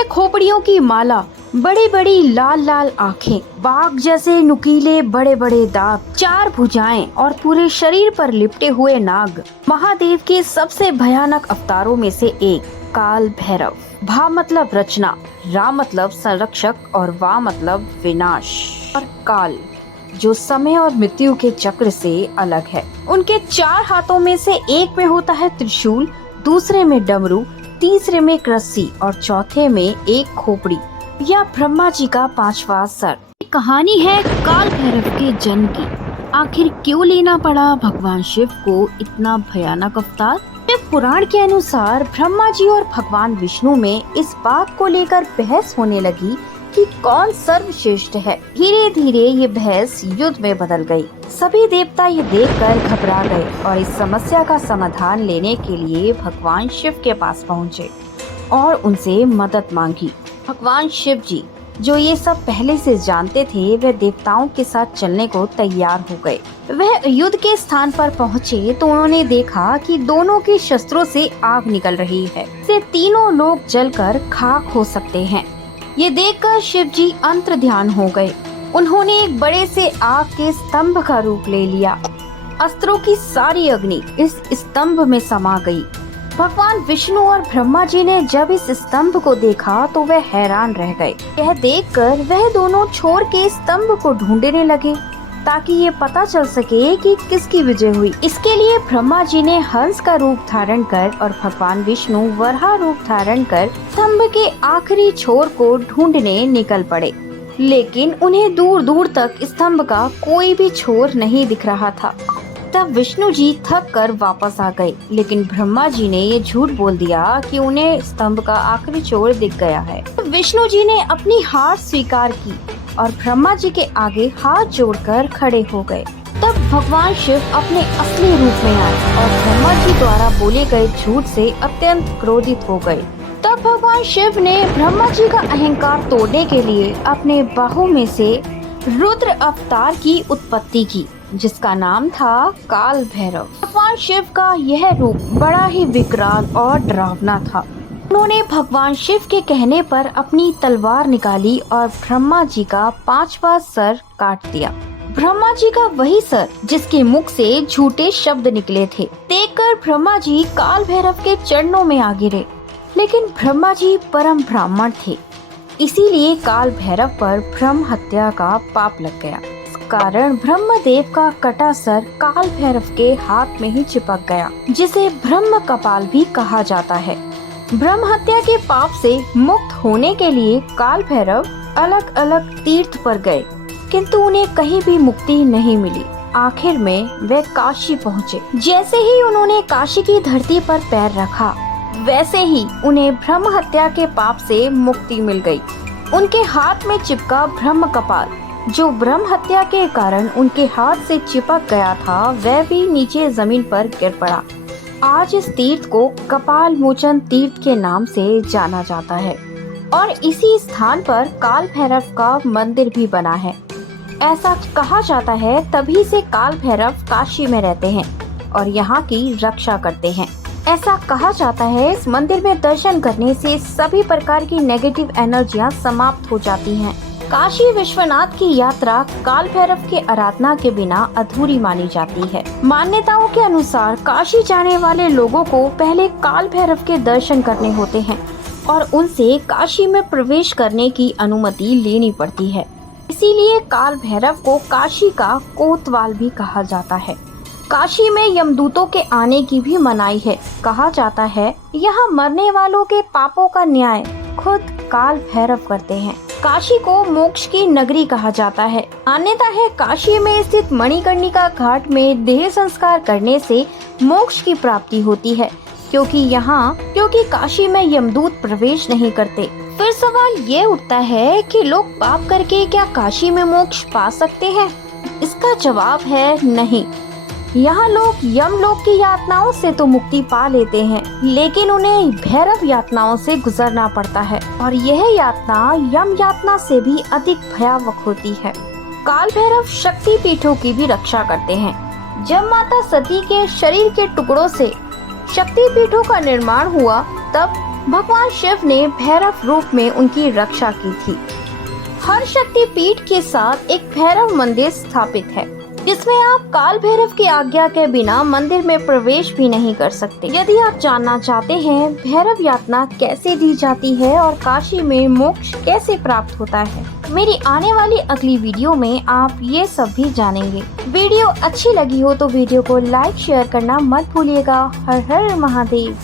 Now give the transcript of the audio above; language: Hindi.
में खोपड़ियों की माला, बड़ी बड़ी लाल लाल आँखें, बाघ जैसे नुकीले बड़े बड़े दांत, 4 भुजाएं और पूरे शरीर पर लिपटे हुए नाग, महादेव के सबसे भयानक अवतारों में से एक काल भैरव। भा मतलब रचना, रा मतलब संरक्षक और वा मतलब विनाश। और काल जो समय और मृत्यु के चक्र से अलग है। उनके 4 हाथों में से एक में होता है त्रिशूल, दूसरे में डमरू, तीसरे में रस्सी और चौथे में एक खोपड़ी या ब्रह्मा जी का 5वां सर। कहानी है काल भैरव के जन्म की। आखिर क्यों लेना पड़ा भगवान शिव को इतना भयानक अवतार? शिव पुराण के अनुसार ब्रह्मा जी और भगवान विष्णु में इस बात को लेकर बहस होने लगी कि कौन सर्वश्रेष्ठ है। धीरे धीरे ये बहस युद्ध में बदल गई। सभी देवता ये देखकर घबरा गए और इस समस्या का समाधान लेने के लिए भगवान शिव के पास पहुँचे और उनसे मदद मांगी। भगवान शिव जी जो ये सब पहले से जानते थे, वह देवताओं के साथ चलने को तैयार हो गए। वह युद्ध के स्थान पर पहुँचे तो उन्होंने देखा कि दोनों के शस्त्रों से आग निकल रही है। से तीनों लोग जलकर खाक हो सकते हैं। ये देखकर शिव जी अंतर ध्यान हो गए। उन्होंने एक बड़े से आग के स्तंभ का रूप ले लिया। अस्त्रों की सारी अग्नि इस स्तंभ में समा गई। भगवान विष्णु और ब्रह्मा जी ने जब इस स्तंभ को देखा तो वह हैरान रह गए। यह देखकर वह दोनों छोर के स्तंभ को ढूंढने लगे ताकि ये पता चल सके कि किसकी विजय हुई। इसके लिए ब्रह्मा जी ने हंस का रूप धारण कर और भगवान विष्णु वराह रूप धारण कर स्तंभ के आखिरी छोर को ढूंढने निकल पड़े, लेकिन उन्हें दूर दूर तक स्तंभ का कोई भी छोर नहीं दिख रहा था। तब विष्णु जी थक कर वापस आ गए, लेकिन ब्रह्मा जी ने ये झूठ बोल दिया कि उन्हें स्तंभ का आखिरी छोर दिख गया है। विष्णु जी ने अपनी हार स्वीकार की और ब्रह्मा जी के आगे हाथ जोड़कर खड़े हो गए। तब भगवान शिव अपने असली रूप में आए और ब्रह्मा जी द्वारा बोले गए झूठ से अत्यंत क्रोधित हो गए। तब भगवान शिव ने ब्रह्मा जी का अहंकार तोड़ने के लिए अपने बाहों में से रुद्र अवतार की उत्पत्ति की, जिसका नाम था काल भैरव। भगवान शिव का यह रूप बड़ा ही विकराल और डरावना था। उन्होंने भगवान शिव के कहने पर अपनी तलवार निकाली और ब्रह्मा जी का 5वां सर काट दिया। ब्रह्मा जी का वही सर जिसके मुख से झूठे शब्द निकले थे। देखकर ब्रह्मा जी काल भैरव के चरणों में आ गिरे, लेकिन ब्रह्मा जी परम ब्राह्मण थे, इसीलिए काल भैरव पर ब्रह्म हत्या का पाप लग गया। इस कारण ब्रह्मदेव का कटा सर काल भैरव के हाथ में ही चिपक गया, जिसे ब्रह्म कपाल भी कहा जाता है। ब्रह्म हत्या के पाप से मुक्त होने के लिए काल भैरव अलग अलग तीर्थ पर गए, किंतु उन्हें कहीं भी मुक्ति नहीं मिली। आखिर में वे काशी पहुँचे। जैसे ही उन्होंने काशी की धरती पर पैर रखा, वैसे ही उन्हें ब्रह्म हत्या के पाप से मुक्ति मिल गई। उनके हाथ में चिपका ब्रह्म कपाल, जो ब्रह्म हत्या के कारण उनके हाथ से चिपक गया था, वह भी नीचे जमीन पर गिर पड़ा। आज इस तीर्थ को कपाल मोचन तीर्थ के नाम से जाना जाता है और इसी स्थान पर काल भैरव का मंदिर भी बना है। ऐसा कहा जाता है तभी से काल भैरव काशी में रहते हैं और यहाँ की रक्षा करते हैं। ऐसा कहा जाता है इस मंदिर में दर्शन करने से सभी प्रकार की नेगेटिव एनर्जियाँ समाप्त हो जाती हैं। काशी विश्वनाथ की यात्रा काल भैरव के आराधना के बिना अधूरी मानी जाती है। मान्यताओं के अनुसार काशी जाने वाले लोगों को पहले काल भैरव के दर्शन करने होते हैं और उनसे काशी में प्रवेश करने की अनुमति लेनी पड़ती है। इसीलिए काल भैरव को काशी का कोतवाल भी कहा जाता है। काशी में यमदूतों के आने की भी मनाही है। कहा जाता है यहाँ मरने वालों के पापों का न्याय खुद काल भैरव करते हैं। काशी को मोक्ष की नगरी कहा जाता है। मान्यता है काशी में स्थित मणिकर्णिका घाट में देह संस्कार करने से मोक्ष की प्राप्ति होती है, क्योंकि काशी में यमदूत प्रवेश नहीं करते। फिर सवाल ये उठता है कि लोग पाप करके क्या काशी में मोक्ष पा सकते हैं? इसका जवाब है नहीं। यहाँ लोग यमलोक की यातनाओं से तो मुक्ति पा लेते हैं, लेकिन उन्हें भैरव यातनाओं से गुजरना पड़ता है और यह यातना यम यातना से भी अधिक भयावह होती है। काल भैरव शक्ति पीठों की भी रक्षा करते हैं। जब माता सती के शरीर के टुकड़ों से शक्ति पीठों का निर्माण हुआ, तब भगवान शिव ने भैरव रूप में उनकी रक्षा की थी। हर शक्ति पीठ के साथ एक भैरव मंदिर स्थापित है, जिसमें आप काल भैरव की आज्ञा के बिना मंदिर में प्रवेश भी नहीं कर सकते। यदि आप जानना चाहते हैं भैरव यातना कैसे दी जाती है और काशी में मोक्ष कैसे प्राप्त होता है, मेरी आने वाली अगली वीडियो में आप ये सब भी जानेंगे। वीडियो अच्छी लगी हो तो वीडियो को लाइक शेयर करना मत भूलिएगा। हर हर महादेव।